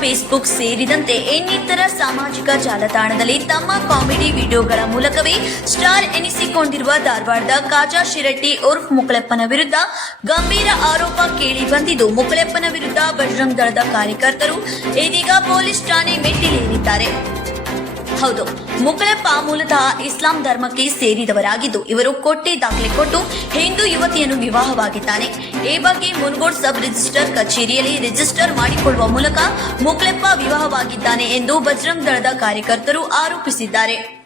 Facebook ಸೇರಿದಂತೆ ಇನ್ನಿತರ ಸಾಮಾಜಿಕ ಜಾಲತಾಣದಲ್ಲಿ ತಮ್ಮ ಕಾಮಿಡಿ ವಿಡಿಯೋಗಳ ಮೂಲಕವೇ ಸ್ಟಾರ್ ಎನಿಸಿಕೊಂಡಿರುವ ಧಾರವಾಡದ ಕಾಜಾ ಶಿರಟ್ಟಿ ಉರ್ಫ್ ಮುಕಳೆಪ್ಪನ ವಿರುದ್ಧ ಗಂಭೀರ ಆರೋಪ ಕೇಳಿ ಬಂದಿದ್ದು, ಮುಕಳೆಪ್ಪನ ವಿರುದ್ಧ ಬಜರಂಗ್ ದಳದ ಕಾರ್ಯಕರ್ತರು ಇದೀಗ ಪೊಲೀಸ್ ಠಾಣೆ ಮೆಟ್ಟಿಲೇರಿದ್ದಾರೆ. ಹೌದು. ಮುಕಳಪ್ಪ ಮೂಲತಃ ಇಸ್ಲಾಂ ಧರ್ಮಕ್ಕೆ ಸೇರಿದವರಾಗಿದ್ದು, ಇವರು ಕೊಟ್ಟಿ ದಾಖಲೆ ಕೊಟ್ಟು ಹಿಂದೂ ಯುವತಿಯನ್ನು ವಿವಾಹವಾಗಿದ್ದಾನೆ. ಈ ಬಗ್ಗೆ ಮುನ್ಗೋಡ್ ಸಬ್ ರಿಜಿಸ್ಟರ್ ಕಚೇರಿಯಲ್ಲಿ ರಿಜಿಸ್ಟರ್ ಮಾಡಿಕೊಳ್ಳುವ ಮೂಲಕ ಮುಕಳಪ್ಪ ವಿವಾಹವಾಗಿದ್ದಾನೆ ಎಂದು ಬಜರಂಗ್ ದಳದ ಕಾರ್ಯಕರ್ತರು ಆರೋಪಿಸಿದ್ದಾರೆ.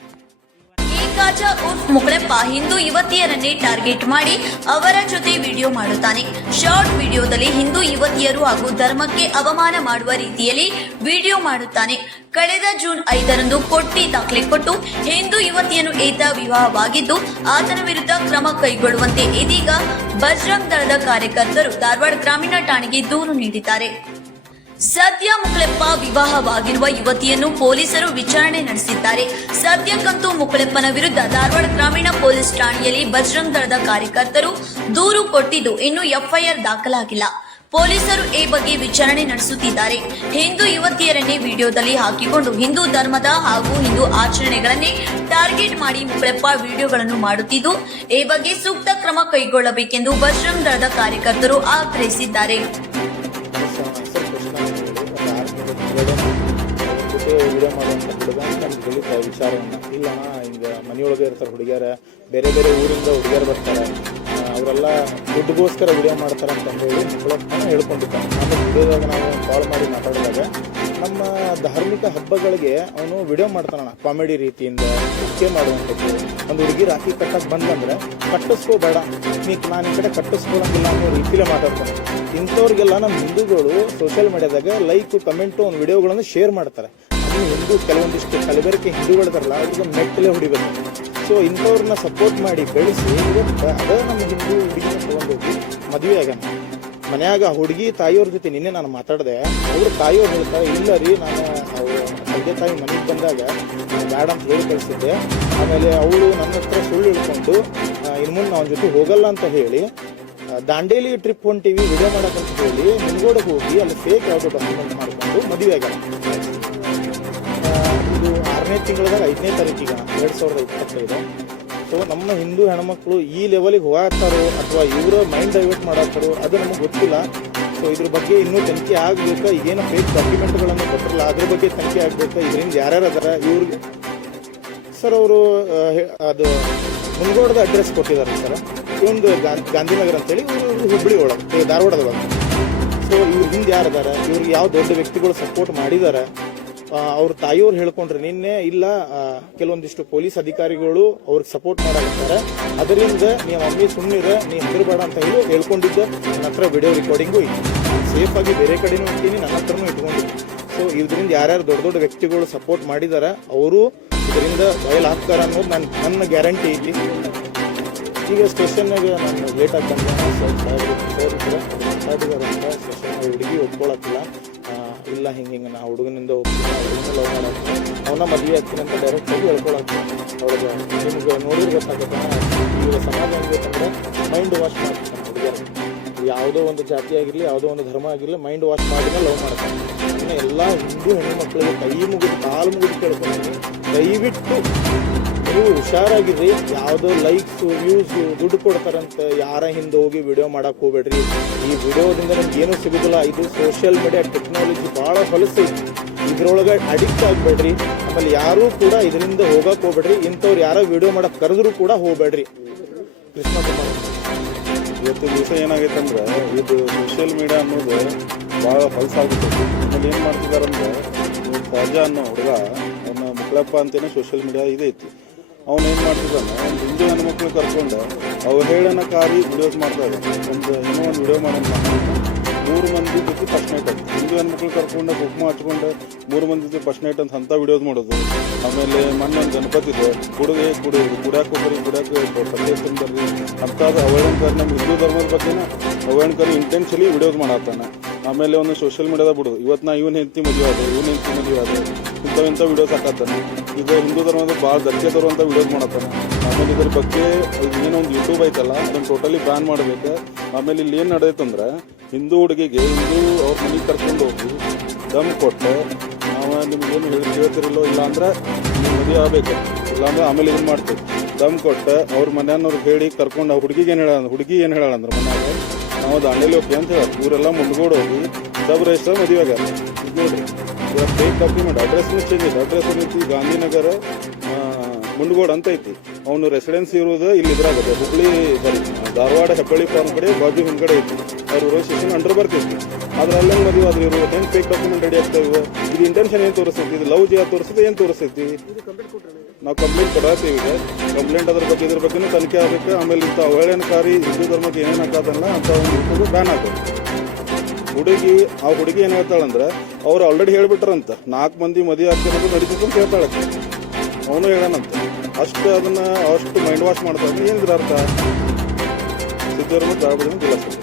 ಕಾಜಾ ಉರ್ಫ್ ಮುಕಳಪ್ಪ ಹಿಂದೂ ಯುವತಿಯರನ್ನೇ ಟಾರ್ಗೆಟ್ ಮಾಡಿ ಅವರ ಜೊತೆ ವಿಡಿಯೋ ಮಾಡುತ್ತಾನೆ. ಶಾರ್ಟ್ ವಿಡಿಯೋದಲ್ಲಿ ಹಿಂದೂ ಯುವತಿಯರು ಹಾಗೂ ಧರ್ಮಕ್ಕೆ ಅವಮಾನ ಮಾಡುವ ರೀತಿಯಲ್ಲಿ ವಿಡಿಯೋ ಮಾಡುತ್ತಾನೆ. ಕಳೆದ ಜೂನ್ ಐದರಂದು ಕೊಟ್ಟಿ ದಾಖಲೆ ಕೊಟ್ಟು ಹಿಂದೂ ಯುವತಿಯನ್ನು ಈತ ವಿವಾಹವಾಗಿದ್ದು, ಆತನ ವಿರುದ್ಧ ಕ್ರಮ ಕೈಗೊಳ್ಳುವಂತೆ ಇದೀಗ ಬಜರಂಗ್ ದಳದ ಕಾರ್ಯಕರ್ತರು ಧಾರವಾಡ ಗ್ರಾಮೀಣ ಠಾಣೆಗೆ ದೂರು ನೀಡಿದ್ದಾರೆ. ಸದ್ಯ ಮುಕ್ಳೆಪ್ಪ ವಿವಾಹವಾಗಿರುವ ಯುವತಿಯನ್ನು ಪೊಲೀಸರು ವಿಚಾರಣೆ ನಡೆಸಿದ್ದಾರೆ. ಸದ್ಯಕ್ಕಂತೂ ಮುಕ್ಳೆಪ್ಪನ ವಿರುದ್ಧ ಧಾರವಾಡ ಗ್ರಾಮೀಣ ಪೊಲೀಸ್ ಠಾಣೆಯಲ್ಲಿ ಬಜರಂಗ್ ದಳದ ಕಾರ್ಯಕರ್ತರು ದೂರು ಕೊಟ್ಟಿದ್ದು ಇನ್ನು ಎಫ್ಐಆರ್ ದಾಖಲಾಗಿಲ್ಲ. ಪೊಲೀಸರು ಈ ಬಗ್ಗೆ ವಿಚಾರಣೆ ನಡೆಸುತ್ತಿದ್ದಾರೆ. ಹಿಂದೂ ಯುವತಿಯರನ್ನೇ ವಿಡಿಯೋದಲ್ಲಿ ಹಾಕಿಕೊಂಡು ಹಿಂದೂ ಧರ್ಮದ ಹಾಗೂ ಹಿಂದೂ ಆಚರಣೆಗಳನ್ನೇ ಟಾರ್ಗೆಟ್ ಮಾಡಿ ಮುಕ್ಳೆಪ್ಪ ವಿಡಿಯೋಗಳನ್ನು ಮಾಡುತ್ತಿದ್ದು, ಈ ಬಗ್ಗೆ ಸೂಕ್ತ ಕ್ರಮ ಕೈಗೊಳ್ಳಬೇಕೆಂದು ಬಜರಂಗ್ ದಳದ ಕಾರ್ಯಕರ್ತರು ಆಗ್ರಹಿಸಿದ್ದಾರೆ. ಜೊತೆ ವಿಡಿಯೋ ಮಾಡುವಂಥ ಹುಡುಗ ನಮ್ಗೆ ತಿಳಿತಾ ವಿಚಾರವನ್ನು ಇಲ್ಲಣ್ಣ ಹಿಂಗೆ ಮನೆಯೊಳಗೆ ಇರ್ತಾರೆ ಹುಡುಗಿಯರ ಬೇರೆ ಬೇರೆ ಊರಿಂದ ಹುಡುಗಿಯರು ಬರ್ತಾರೆ ಆ, ಅವರೆಲ್ಲ ದುಡ್ಡುಗೋಸ್ಕರ ವಿಡಿಯೋ ಮಾಡ್ತಾರೆ ಅಂತ ಹೇಳಿ ಮಕ್ಕಳನ್ನ ಹೇಳ್ಕೊಂಡಿದ್ದಾನೆ ಆಮೇಲೆ ವಿಡಿಯೋದಾಗ ನಾವು ಕಾಲ್ ಮಾಡಿ ಮಾತಾಡಿದಾಗ ನಮ್ಮ ಧಾರ್ಮಿಕ ಹಬ್ಬಗಳಿಗೆ ಅವನು ವಿಡಿಯೋ ಮಾಡ್ತಾನಣ್ಣ ಕಾಮಿಡಿ ರೀತಿಯಿಂದ ಚರ್ಚೆ ಮಾಡುವಂಥದ್ದು. ಒಂದು ಹುಡುಗಿ ರಾಖಿ ಕಟ್ಟಕ್ಕೆ ಬಂದಂದ್ರೆ ಕಟ್ಟಿಸ್ಕೋಬೇಡ ನೀ ನಾನು ಈ ಕಡೆ ಕಟ್ಟಿಸ್ಕೊಳಂಗಿಲ್ಲ ಅನ್ನೋ ರೀತಿಲೇ ಮಾತಾಡ್ತಾನೆ. ಇಂಥವ್ರಿಗೆಲ್ಲ ನಮ್ಮ ಹಿಂದೂಗಳು ಸೋಷಿಯಲ್ ಮೀಡಿಯಾದಾಗ ಲೈಕ್ ಕಮೆಂಟು ಒಂದು ವಿಡಿಯೋಗಳನ್ನು ಶೇರ್ ಮಾಡ್ತಾರೆ. ಅದು ಹಿಂದೂ ಕೆಲವೊಂದಿಷ್ಟು ಕಲಬೆರಕೆ ಹಿಂದೂಗಳಿದಾರಲ್ಲ ಅವ್ರಿಗೆ ಮೆಟ್ಟಲೆ ಹೊಡಿಬೇಕು. ಸೊ ಇಂಥವ್ರನ್ನ ಸಪೋರ್ಟ್ ಮಾಡಿ ಬೆಳೆಸಿ, ಅದೇ ನಮ್ಮ ಹಿಂದೂ ಹುಡುಗಿನ ತೊಗೊಂಡೋಗಿ ಮದುವೆ ಆಗ್ಯಾನ ಮನ್ಯಾಗ ಹುಡುಗಿ ತಾಯಿಯವ್ರ ಜೊತೆ ನಿನ್ನೆ ನಾನು ಮಾತಾಡಿದೆ. ಅವ್ರ ತಾಯಿಯವ್ರು ಹೇಳ್ತಾರೆ ಇಲ್ಲ ರೀ ನಾನು ತಂದೆ ತಾಯಿ ಮನೆಗೆ ಬಂದಾಗ ಬೇಡ ಅಂತ ಹೇಳಿ ಕಳಿಸಿದ್ದೆ. ಆಮೇಲೆ ಅವಳು ನನ್ನ ಹತ್ರ ಸುಳ್ಳು ಹಿಡ್ಕೊಂಡು ಇನ್ನು ಮುಂದೆ ಅವನ ಜೊತೆ ಹೋಗಲ್ಲ ಅಂತ ಹೇಳಿ ದಾಂಡೇಲಿ ಟ್ರಿಪ್ ಹೊಂಟಿವಿ ವಿಡಿಯೋ ಮಾಡಕ್ಕಂತ ಹೇಳಿ ಮುಂಗೋಡಕ್ಕೆ ಹೋಗಿ ಅಲ್ಲಿ ಫೇಕ್ ಯಾವುದೋ ಡಾಕ್ಯುಮೆಂಟ್ ಮಾಡಿಕೊಂಡು ಮದುವೆ ಆಗ್ಯಾನ ಆ, ಇದು ಆರನೇ ತಿಂಗಳದಾಗ ಐದನೇ ತಾರೀಕಿಗೆ ಎರಡು ಸಾವಿರದ ಇಪ್ಪತ್ತೈದು. ಸೊ ನಮ್ಮ ಹಿಂದೂ ಹೆಣ್ಮಕ್ಳು ಈ ಲೆವೆಲಿಗೆ ಹೋಗಾಕ್ತಾರೋ ಅಥವಾ ಇವರ ಮೈಂಡ್ ಡೈವರ್ಟ್ ಮಾಡಾಕ್ತಾರೋ, ಅದು ನಮಗೆ ಗೊತ್ತಿಲ್ಲ. ಸೊ ಇದ್ರ ಬಗ್ಗೆ ಇನ್ನೂ ತನಿಖೆ ಆಗಬೇಕು? ಈಗೇನು ಫೇಕ್ ಡಾಕ್ಯುಮೆಂಟ್ಗಳನ್ನು ಕೊಟ್ಟಿರಲ್ಲ ಅದ್ರ ಬಗ್ಗೆ ತನಿಖೆ ಆಗಬೇಕು? ಇದರಿಂದ ಯಾರ್ಯಾರು ಅದಾರ? ಇವ್ರಿಗೆ ಸರ್ ಅವರು ಅದು ಮುಂಗೋಡದ ಅಡ್ರೆಸ್ ಕೊಟ್ಟಿದ್ದಾರೆ ಸರ್ ಇವೊಂದು ಗಾಂಧಿನಗರ ಅಂತೇಳಿ ಇವರು ಹುಬ್ಬಳ್ಳಿ ಒಳಗೆ ಧಾರವಾಡದ ಒಳಗೆ. ಸೊ ಇವ್ರ ಹಿಂದೆ ಯಾರು ಅದಾರ? ಇವ್ರಿಗೆ ಯಾವ ದೊಡ್ಡ ವ್ಯಕ್ತಿಗಳು ಸಪೋರ್ಟ್ ಮಾಡಿದ್ದಾರೆ ಅವ್ರ ತಾಯಿಯವ್ರು ಹೇಳ್ಕೊಂಡ್ರೆ ನಿನ್ನೆ ಇಲ್ಲ ಕೆಲವೊಂದಿಷ್ಟು ಪೊಲೀಸ್ ಅಧಿಕಾರಿಗಳು ಅವ್ರಿಗೆ ಸಪೋರ್ಟ್ ಮಾಡಾಕತ್ತಾರೆ. ಅದರಿಂದ ನೀವು ಅಮ್ಮಿ ಸುಮ್ಮನಿರ ನೀ ಹೆದರ್ಬೇಡ ಅಂತ ಹೇಳಿ ಹೇಳ್ಕೊಂಡಿದ್ದೆ. ನನ್ನ ಹತ್ರ ವಿಡಿಯೋ ರೆಕಾರ್ಡಿಂಗು ಇತ್ತು ಸೇಫ್ ಆಗಿ ಬೇರೆ ಕಡೆನೂ ಇರ್ತೀನಿ ನನ್ನ ಹತ್ರನೂ ಇಟ್ಕೊಂಡಿದ್ದೆ ಸೊ ಇದರಿಂದ ಯಾರ್ಯಾರು ದೊಡ್ಡ ದೊಡ್ಡ ವ್ಯಕ್ತಿಗಳು ಸಪೋರ್ಟ್ ಮಾಡಿದ್ದಾರೆ ಅವರು ಇದರಿಂದ ಬಯಲು ಹಾಕ್ತಾರ ಅನ್ನೋದು ನನ್ನ ನನ್ನ ಗ್ಯಾರಂಟಿ ಐತಿ. ಈಗ ಸ್ಟೇಷನ್ನಾಗ ನಾನು ಲೇಟಾಗಿ ಬಂದ. ಸರ್ ಸಾಹೇಬ್ ಇದ್ರೆ ಸ್ಟೇಷನ್ ಹುಡುಗಿ ಒಪ್ಕೊಳಕ್ಕಿಲ್ಲ ಆ, ಇಲ್ಲ, ಹಿಂಗೆ ಹಿಂಗೆ, ನಾ ಹುಡುಗನಿಂದ ಲವ್ ಅವನ ಮದುವೆ ಆಗ್ತೀನಿ ಅಂತ ಡೈರೆಕ್ಟ್ ಆಗಿ ಹೇಳ್ಕೊಳಕ್ಕೆ ಅವಳಿಗೆ ನಿಮ್ಗೆ ನೋಡಿದ್ರೆ ಗೊತ್ತಾಗುತ್ತೆ ಈಗ ಸಮಾಜ ಹೆಂಗೈತಂದ್ರೆ ಮೈಂಡ್ ವಾಶ್ ಮಾಡ್ತಾರೆ ಹುಡುಗರು. ಯಾವುದೋ ಒಂದು ಜಾತಿ ಆಗಿರಲಿ, ಯಾವುದೋ ಒಂದು ಧರ್ಮ ಆಗಿರಲಿ ಮೈಂಡ್ ವಾಶ್ ಮಾಡಿದ್ರೆ ಲವ್ ಮಾಡ್ತಾರೆ. ಇನ್ನು ಎಲ್ಲ ಹಿಂದೂ ಹೆಣ್ಣು ಮಕ್ಕಳಿಗೆ ಕೈ ಮುಗಿದು, ಕಾಲು ಮುಗಿದು ಕೇಳ್ಕೊಳ್ತೀನಿ ದಯವಿಟ್ಟು ನೀವು ಹುಷಾರಾಗಿರಿ. ಯಾವುದೋ ಲೈಕ್ಸ್ ವ್ಯೂಸ್ ದುಡ್ಡು ಕೊಡ್ತಾರಂತ ಯಾರ ಹಿಂದೆ ಹೋಗಿ ವಿಡಿಯೋ ಮಾಡಕ್ ಹೋಗ್ಬೇಡ್ರಿ. ಈ ವಿಡಿಯೋದಿಂದ ನಮ್ಗೆ ಏನೂ ಸಿಗುದಿಲ್ಲ. ಇದು ಸೋಷಿಯಲ್ ಮೀಡಿಯಾ ಟೆಕ್ನಾಲಜಿ ಭಾಳ ಹೊಲಸೈತಿ ಇದ್ರೊಳಗೆ ಅಡಿಕ್ಟ್ ಆಗ್ಬೇಡ್ರಿ. ಆಮೇಲೆ ಯಾರೂ ಕೂಡ ಇದರಿಂದ ಹೋಗಕ್ ಹೋಗ್ಬೇಡ್ರಿ. ಇಂಥವ್ರು ಯಾರೋ ವಿಡಿಯೋ ಮಾಡಕ್ಕೆ ಕರೆದ್ರು ಕೂಡ ಹೋಗ್ಬೇಡ್ರಿ. ಕೃಷ್ಣ ಇವತ್ತು ದಿವಸ ಏನಾಗೈತೆ ಅಂದ್ರೆ, ಇದು ಸೋಷಿಯಲ್ ಮೀಡಿಯಾ ಅನ್ನೋದು ಭಾಳ ಹೊಲಸಾಗುತ್ತೆ. ಆಮೇಲೆ ಏನು ಮಾಡ್ತಿದ್ದಾರೆ ಅಂದ್ರೆ ಅನ್ನೋ ಹುಡುಗ, ಅವನ ಮುಕ್ಳಪ್ಪ ಅಂತೇನೆ ಸೋಷಿಯಲ್ ಮೀಡಿಯಾ ಇದೈತಿ ಅವ್ನು ಏನು ಮಾಡ್ತಿದ್ದಾನೆ? ಒಂದು ಹಿಂದೂ ಮಕ್ಕಳು ಕರ್ಕೊಂಡು ಕಾರಿ ವಿಡಿಯೋಸ್ ಮಾಡ್ತಾರೆ ಒಂದು ಏನೋ ಒಂದು ವಿಡಿಯೋ ಮಾಡೋಣ ಮೂರು ಮಂದಿ ಜೊತೆ ಫಸ್ಟ್ ನೈಟ್ ಅಂತ ಹಿಂದೂ ಹೆಣ್ಮಕ್ಳು ಕರ್ಕೊಂಡು ಕುಕ್ಮ ಹಚ್ಕೊಂಡು ಮೂರು ಮಂದಿ ಜೊತೆ ಫಸ್ಟ್ ನೈಟ್ ಅಂತ ಅಂಥ ವಿಡಿಯೋಸ್ ಮಾಡೋದು. ಆಮೇಲೆ ಮೊನ್ನೆ ಗಣಪತಿ ಇದೆ. ಕುಡಿದು ಕುಡಿ ಕುಡಿಯಾಕ ಹೋಗ್ರಿ ಕುಡಿಯಾಕ ಪಲ್ಯ ತಿಂಬರ್ರಿ ಅಂಥದ್ದು ಅವಹೇಳನಕಾರಿ ನಮ್ಮ ಹಿಂದೂ ಧರ್ಮದ ಬಗ್ಗೆನ ಅವಹೇಳನಕಾರಿ ಇಂಟೆನ್ಷಲಿ ವಿಡಿಯೋಸ್ ಮಾಡತ್ತಾನೆ. ಆಮೇಲೆ ಒಂದು ಸೋಷಿಯಲ್ ಮೀಡಿಯಾದಾಗ ಬಿಡೋದು. ಇವತ್ತು ನಾ ಇವನ್ ಹೆಂಡತಿ ಮದುವೆ ಆದ, ಇವನ್ ಹೆಂಡತಿ ಮದುವೆ ಆದ. ಇಂಥವ್ ವೀಡಿಯೋಸ್ ಹಾಕತ್ತಾನೆ ಈಗ ಹಿಂದೂ ಧರ್ಮದ ಭಾಳ ಧಕ್ಕೆ ತರುವಂಥ ವೀಡಿಯೋಸ್ ಮಾಡತ್ತಾನೆ. ಆಮೇಲೆ ಇದ್ರ ಬಗ್ಗೆ ಏನೋ ಒಂದು ಯೂಟ್ಯೂಬ್ ಐತಲ್ಲ, ಅದನ್ನು ಟೋಟಲಿ ಬ್ಯಾನ್ ಮಾಡಬೇಕು. ಆಮೇಲೆ ಇಲ್ಲಿ ಏನು ನಡೆದೈತಂದ್ರೆ ಹಿಂದೂ ಹುಡುಗಿಗೆ ಹಿಂದೂ ಅವ್ರ ಮನೆಗೆ ಕರ್ಕೊಂಡು ಹೋಗಿ ದಮ್ ಕೊಟ್ಟು ನಾವು ನಿಮ್ಗೇನು ಹೇಳಿ ಹೇಳ್ತಿರಲ್ಲೋ ಇಲ್ಲ ಅಂದ್ರೆ ನೀವು ಮದುವೆ ಆಗಬೇಕು. ಇಲ್ಲಾಂದ್ರೆ ಆಮೇಲೆ ಏನು ಮಾಡ್ತೀವಿ ದಮ್ ಕೊಟ್ಟು ಅವ್ರ ಮನೆಯವ್ರಿಗೆ ಹೇಳಿ ಕರ್ಕೊಂಡು ಹುಡುಗಿಗೆ ಏನು ಹೇಳ ಹುಡುಗಿ ಏನು ಹೇಳ ಅಂದ್ರೆ ಮನ್ಯಾಗ. ನಾವು ದಾಂಡೇಲಿ ಹೋಗಿ ಅಂತ ಹೇಳಿ ಇವರೆಲ್ಲ ಮುಂದ್ಗಡೆ ಹೋಗಿ ಡಬ್ ರೈಸ್ ಮದುವೆ ಆಗ್ಯಾರ. ಇವಾಗ ಅಡ್ರೆಸ್ ಡಾಕ್ಯುಮೆಂಟ್ ಅಡ್ರೆಸ್ನು ಚೇಂಜ್ ಇದೆ. ಅಡ್ರೆಸ್ ಏನೈತಿ ಗಾಂಧಿನಗರ ಮುಂಡಗೋಡ್ ಅಂತ ಐತಿ. ಅವನು ರೆಸಿಡೆನ್ಸಿ ಇರೋದು ಇಲ್ಲಿ ಇದ್ರಾಗದೆ ಹುಬ್ಳಿ ಧಾರವಾಡ, ಹೆಬ್ಬಳ್ಳಿ ಫಾರ್ಮ್ ಕಡೆ, ಬಾಜು ಹಿಂದ್ಗಡೆ ಐತಿ. ಅವ್ರ ರಿಜಿಸ್ಟ್ರೇಷನ್ ಅಂಡರ್ ಬರ್ತೈತಿ ಆದ್ರೆ ಅಲ್ಲೇ ಮದುವೆ ಆದ್ರೆ ಇವರು ಹೆಂಗ್ ಫೇಕ್ ಡಾಕ್ಯುಮೆಂಟ್ ರೆಡಿ ಆಗ್ತಾವೆ ಇವು? ಇದು ಇಂಟೆನ್ಷನ್ ಏನ್ ತೋರಿಸ್ತೈತಿ? ಇದು ಲವ್ ಜಿಯಾ ತೋರಿಸ್ತದೆ ಏನ್ ತೋರಿಸ್ತೈತಿ? ನಾವು ಕಂಪ್ಲೇಂಟ್ ಕೊಡತ್ತೀವಿ ಈಗ. ಕಂಪ್ಲೇಂಟ್ ಅದ್ರ ಬಗ್ಗೆ ಇದ್ರ ಬಗ್ಗೆನೂ ತನಿಖೆ ಆಗಬೇಕು. ಆಮೇಲೆ ಇಂಥ ಅವಹೇಳನಕಾರಿ ಹಿಂದೂ ಧರ್ಮಕ್ಕೆ ಏನೇನು ಹಾಕೋದಲ್ಲ ಅಂತ ಒಂದು ಬ್ಯಾನ್ ಆಗಬೇಕು. ಹುಡುಗಿ, ಆ ಹುಡುಗಿ ಏನ್ ಹೇಳ್ತಾಳಂದ್ರ ಅವ್ರು ಆಲ್ರೆಡಿ ಹೇಳ್ಬಿಟ್ರಂತ. ನಾಲ್ಕು ಮಂದಿ ಮದುವೆ ಆಗ್ತಿರೋದು ನಡೀತದೆ ಅಂತ ಹೇಳ್ತಾಳೆ. ಅವನು ಹೇಳನಂತ. ಅಷ್ಟು ಅದನ್ನ, ಅಷ್ಟು ಮೈಂಡ್ ವಾಶ್ ಮಾಡ್ತಾರೆ ಏನಿದ್ರ ಅರ್ಥ? ದಾಳಬಡಿನ ಜಿಲ್ಲಾ